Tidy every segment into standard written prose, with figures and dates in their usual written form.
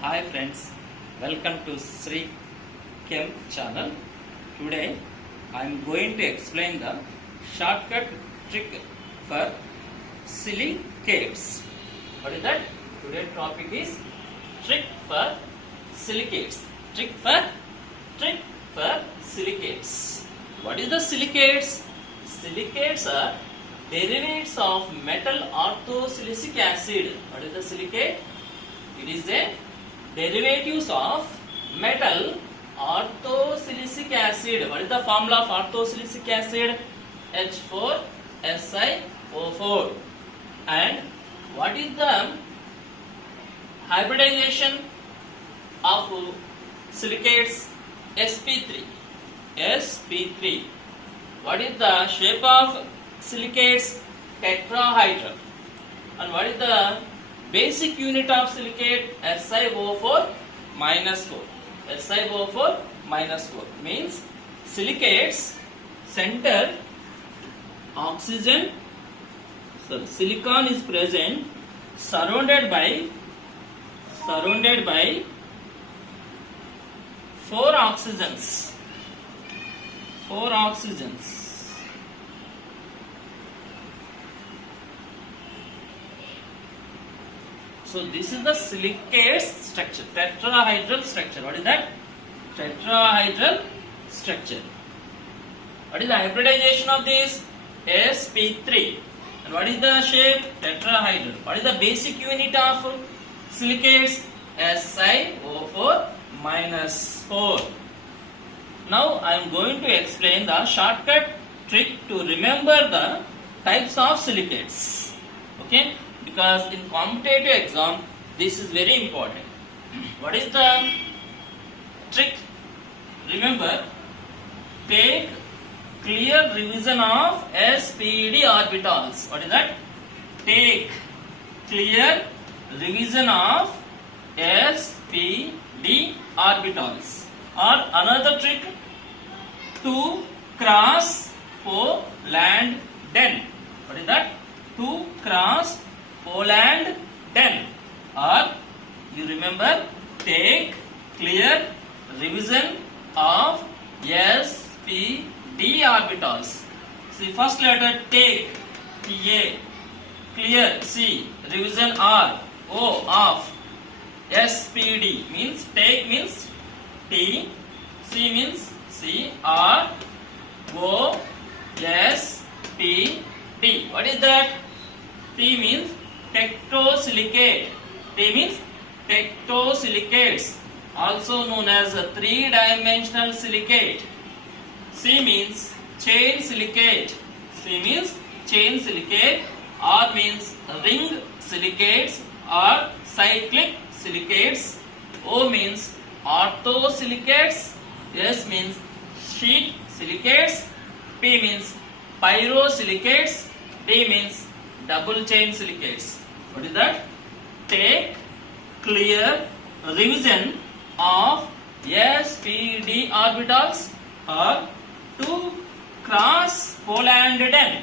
Hi friends, welcome to Sri Chem channel. Today I am going to explain the shortcut trick for silicates. What is that? Today's topic is trick for silicates. Trick for silicates. What is the silicates? Silicates are derivatives of metal orthosilicic acid. What is the silicate? It is a derivatives of metal orthosilicic acid. What is the formula of orthosilicic acid? H4SiO4. And what is the hybridization of silicates? sp3. sp3. What is the shape of silicates? Tetrahedral. And what is the basic unit of silicate? SiO4 minus 4. SiO4 minus 4 means silicates center oxygen, so silicon is present, surrounded by 4 oxygens. 4 oxygens. So this is the silicate structure, tetrahedral structure. What is that? Tetrahedral structure. What is the hybridization of this? sp3. And what is the shape? Tetrahedral. What is the basic unit of silicates? SiO4 minus 4. Now I am going to explain the shortcut trick to remember the types of silicates. Okay? Because in competitive exam this is very important. What is the trick? Remember, take clear revision of sp.d orbitals. What is that? Take clear revision of sp.d orbitals. Or another trick, 2 cross Poland den. What is that? 2 cross Poland den. Or you remember, take clear revision of sp.d orbitals. See, first letter take, Ta, clear, C, revision R, O, of, sp.d means take means T, C means C, R, O, S, P, D. What is that? T means tectosilicate. T means tectosilicates, also known as a 3-dimensional silicate. C means chain silicate. C means chain silicate. R means ring silicates or cyclic silicates. O means orthosilicates. S means sheet silicates. P means pyrosilicates. D means double chain silicates. What is that? Take clear revision of sp.d orbitals or 2 cross Poland den.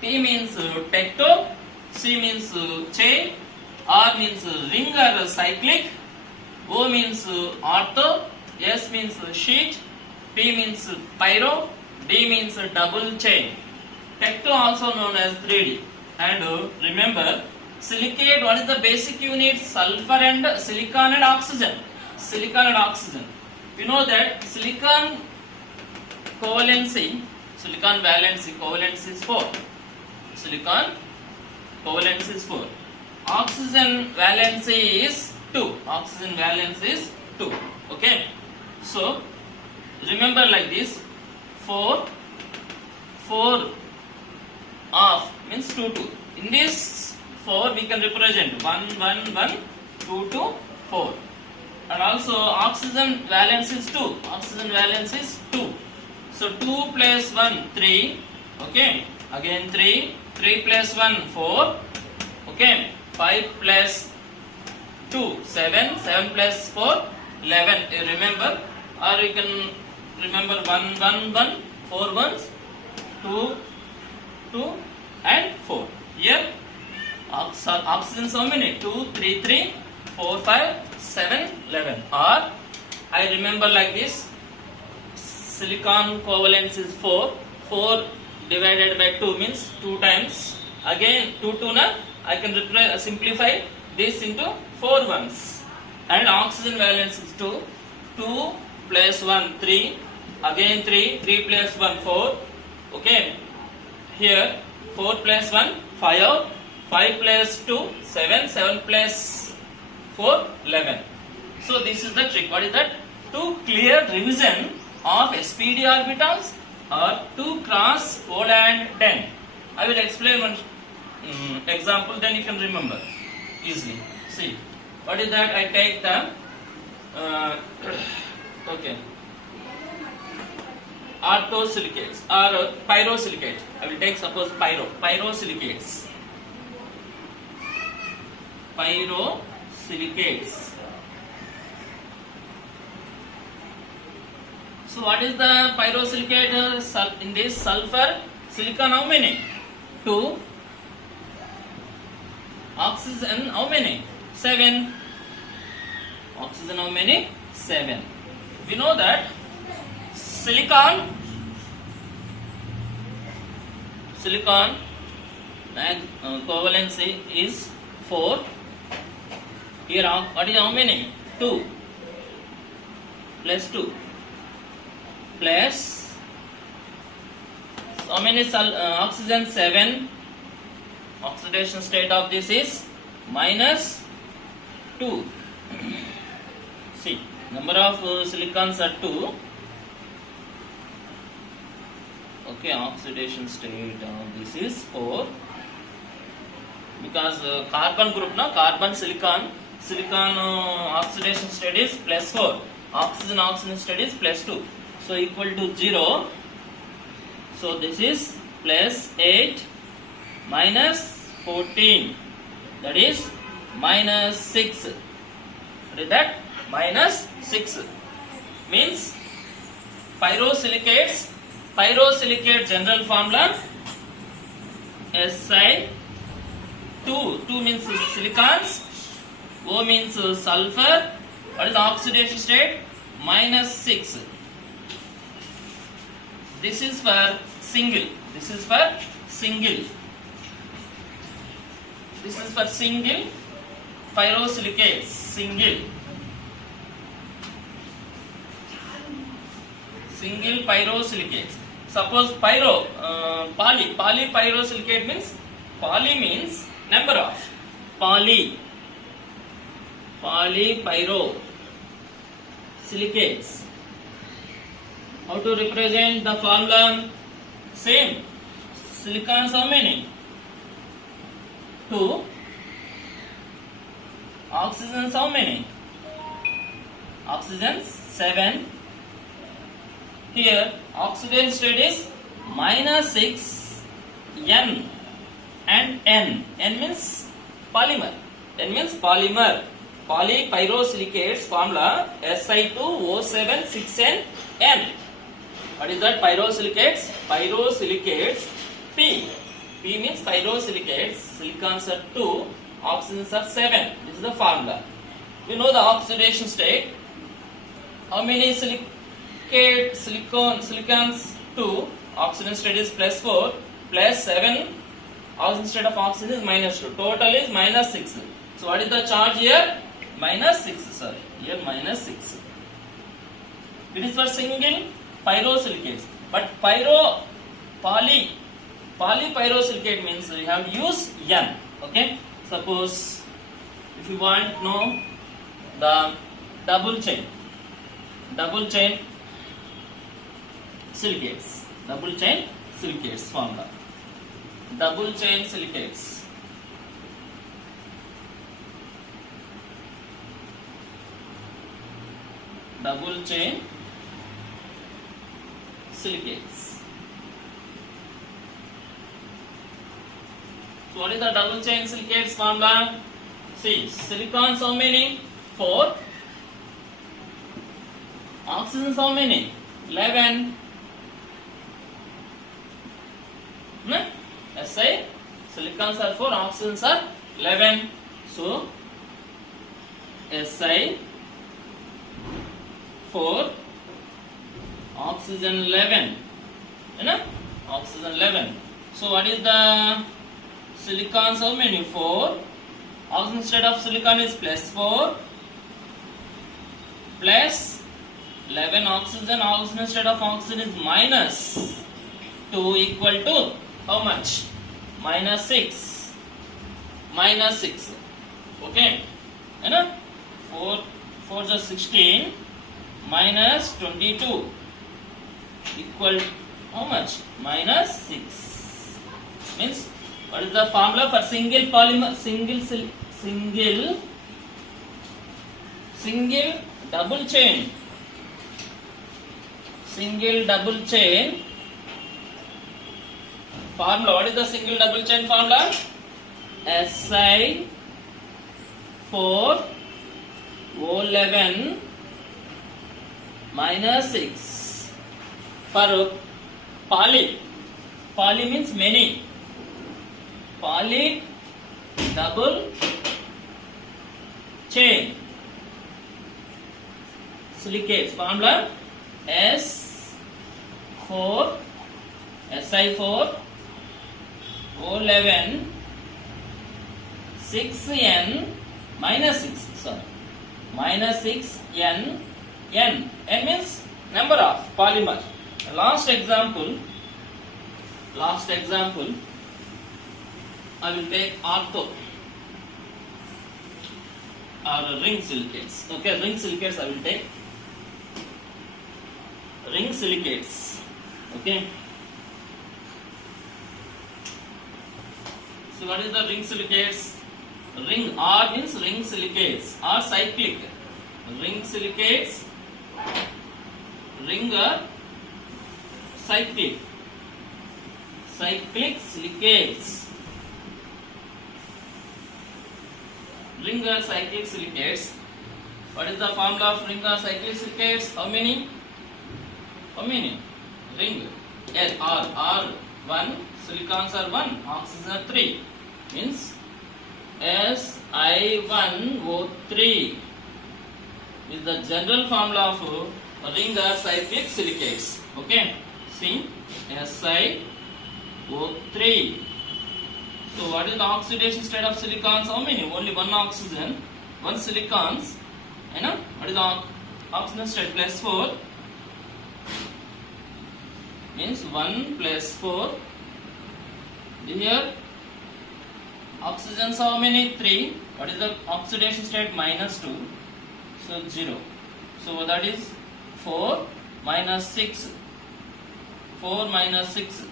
T means tecto, C means chain, R means ring or cyclic, O means ortho, S means sheet, P means pyro, D means double chain. Tecto also known as 3D. And remember, silicate, what is the basic unit? Sulfur and silicon and oxygen. Silicon and oxygen. You know that silicon valency is 4. Silicon covalency is 4. Oxygen valency is 2. Oxygen valency is 2. Okay. So remember like this, 4 of means 2 2. In this 4 we can represent 1 1 1 2 2 4. And also oxygen valence is 2. Oxygen valence is 2. So 2 plus 1 3. Okay. Again 3. 3 plus 1 4. Okay. 5 plus 2 7. 7 plus 4 11. You remember, or you can remember 1 1 1 4 ones 2 2 and 4. Here oxygen how many? 2 3 3 4, 5, 7, 11. Or I remember like this. Silicon covalence is 4. 4 divided by 2 means 2 times. Again 2 na I can simplify this into 4 ones. And oxygen valence is 2. 2 plus 1 3. Again 3. 3 plus 1 4. Okay. Here 4 plus 1 5. 5 plus 2 7. 7 plus 4 11. So this is the trick. What is that? To clear revision of SPD orbitals or 2 cross Poland 10. I will explain one example, then you can remember easily. See, what is that? I take the okay, orthosilicates or pyrosilicate. I will take suppose pyrosilicates. Pyrosilicates. So what is the pyrosilicate in this? Sulfur, silicon how many? 2. Oxygen how many? 7. Oxygen how many? 7. We know that silicon covalence is 4. Here what is how many? 2 plus 2 plus how many oxygen? 7. Oxidation state of this is minus 2. See, number of silicons are 2. Okay, oxidation state of this is 4. Because carbon group, na carbon silicon oxidation state is plus 4. Oxygen state is plus 2. So equal to 0. So this is plus 8 minus 14. That is minus 6. What is that? Minus 6. Means pyrosilicate general formula Si2. 2 means silicons. O means sulfur. What is the oxidation state? Minus 6. This is for single. This is for single pyrosilicates. Single pyrosilicates. Suppose polypyrosilicate means poly means number of polypyrosilicates. How to represent the formula? Same. Silicons how many? 2. Oxygens how many? Oxygens 7. Here oxygen state is minus 6 N and N. N means polymer. Polypyrosilicates formula Si2O7 6N. What is that? Pyrosilicates P. P means pyrosilicates. Silicons are 2, oxygens are 7. This is the formula. We know the oxidation state. How many silicons? 2. Oxidation state is plus 4 plus 7. Oxidation state of oxygen is minus 2. Total is minus 6. So what is the charge here? Minus 6. Sorry, here minus 6. It is for single pyrosilicates. But polypyrosilicate means you have to use N. Okay. Suppose if you want to know the double chain silicates formula. Double chain silicates. So what is the double chain silicates formula? See, silicons how many? 4. Oxygens how many? 11. Si, silicons are 4, oxygens are 11. So Si4, oxygen 11, you know, oxygen 11. So what is the silicon? How many? 4. Oxygen state of silicon is +4 plus 11 oxygen. Oxygen state of oxygen is -2 equal to how much? -6. -6. Okay, you know, 4 is 16 minus 22 equal how much? -6. Means what is the formula for single polymer, single double chain, single double chain formula? What is the single double chain formula? Si4O11 -6. For poly means many. Poly double chain silicates formula Si4O11 6n -6, sorry, -6n. N means number of polymer. Last example, I will take ortho or ring silicates. Okay, ring silicates I will take. Ring silicates. Okay. So what is the ring silicates? Ring R means ring silicates or cyclic. Ring silicates, ring or cyclic. Cyclic silicates. Ring or cyclic silicates. What is the formula of ring or cyclic silicates? How many? Ring R 1, silicons are 1, oxygen are 3. Means Si1O3 is the general formula of ring or cyclic silicates. Okay, see, Si3. So what is the oxidation state of silicons? How many? Only one oxygen, one silicons. You know, what is the oxygen state? +4 means 1 + 4. Here oxygens how many? 3. What is the oxidation state? -2. So 0. So that is 4 -6. 4 -6.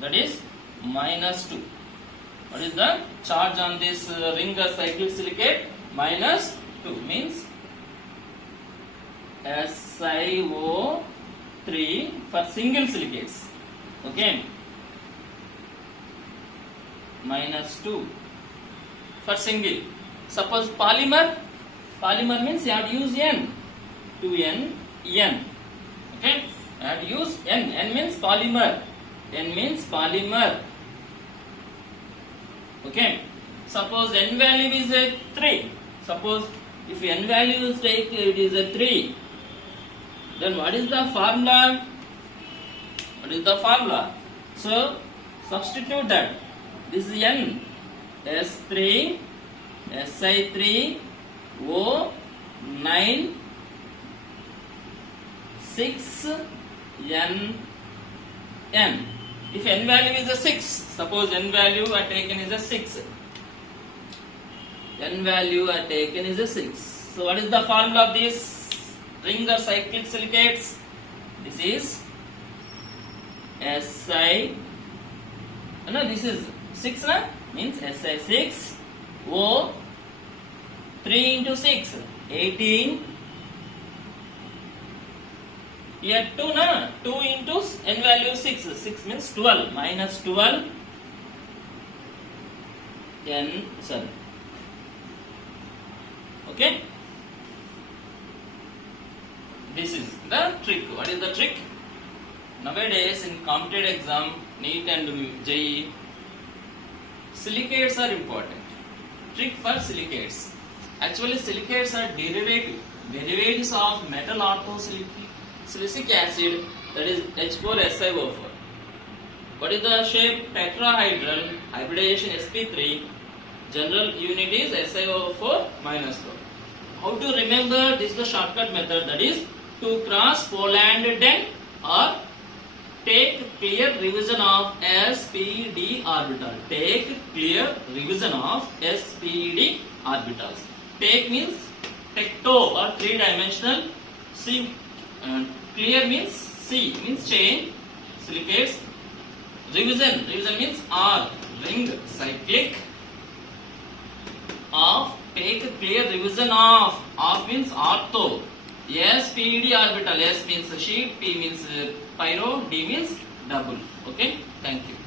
That is -2. What is the charge on this ring or cyclic silicate? -2 means SiO3 for single silicates. Okay. -2 for single. Suppose polymer means you have to use N. 2N, N. Okay. You have to use N. N means polymer. N means polymer. Okay. Suppose N value is a 3. Suppose if N value is take it is a 3. Then what is the formula? So substitute that. This is N. S3 Si3 O9 6N. If N value is a 6, suppose N value I taken is a 6. N value I taken is a 6. So what is the formula of this ring or cyclic silicates? This is Si. No, this is 6 na? Means Si6 O 3 into 6 18. Here 2 na? 2 into N value 6. 6 means 12. -12 N. Sorry. Okay. This is the trick. What is the trick? Nowadays in competitive exam, NEET and JEE, silicates are important. Trick for silicates. Actually, silicates are derivatives of metal orthosilicic acid, that is H4SiO4. What is the shape? Tetrahedral, hybridization sp3, general unit is SiO4 minus 4. How to remember? This is the shortcut method, that is to cross Poland den or take clear revision of SPD orbital. Take clear revision of SPD orbitals. Take means tecto or three-dimensional. C clear means C means chain silicates. Revision means R ring cyclic. Of take clear revision of means ortho. SPD orbital. S means sheet, P means pyro, D means double. Okay, thank you.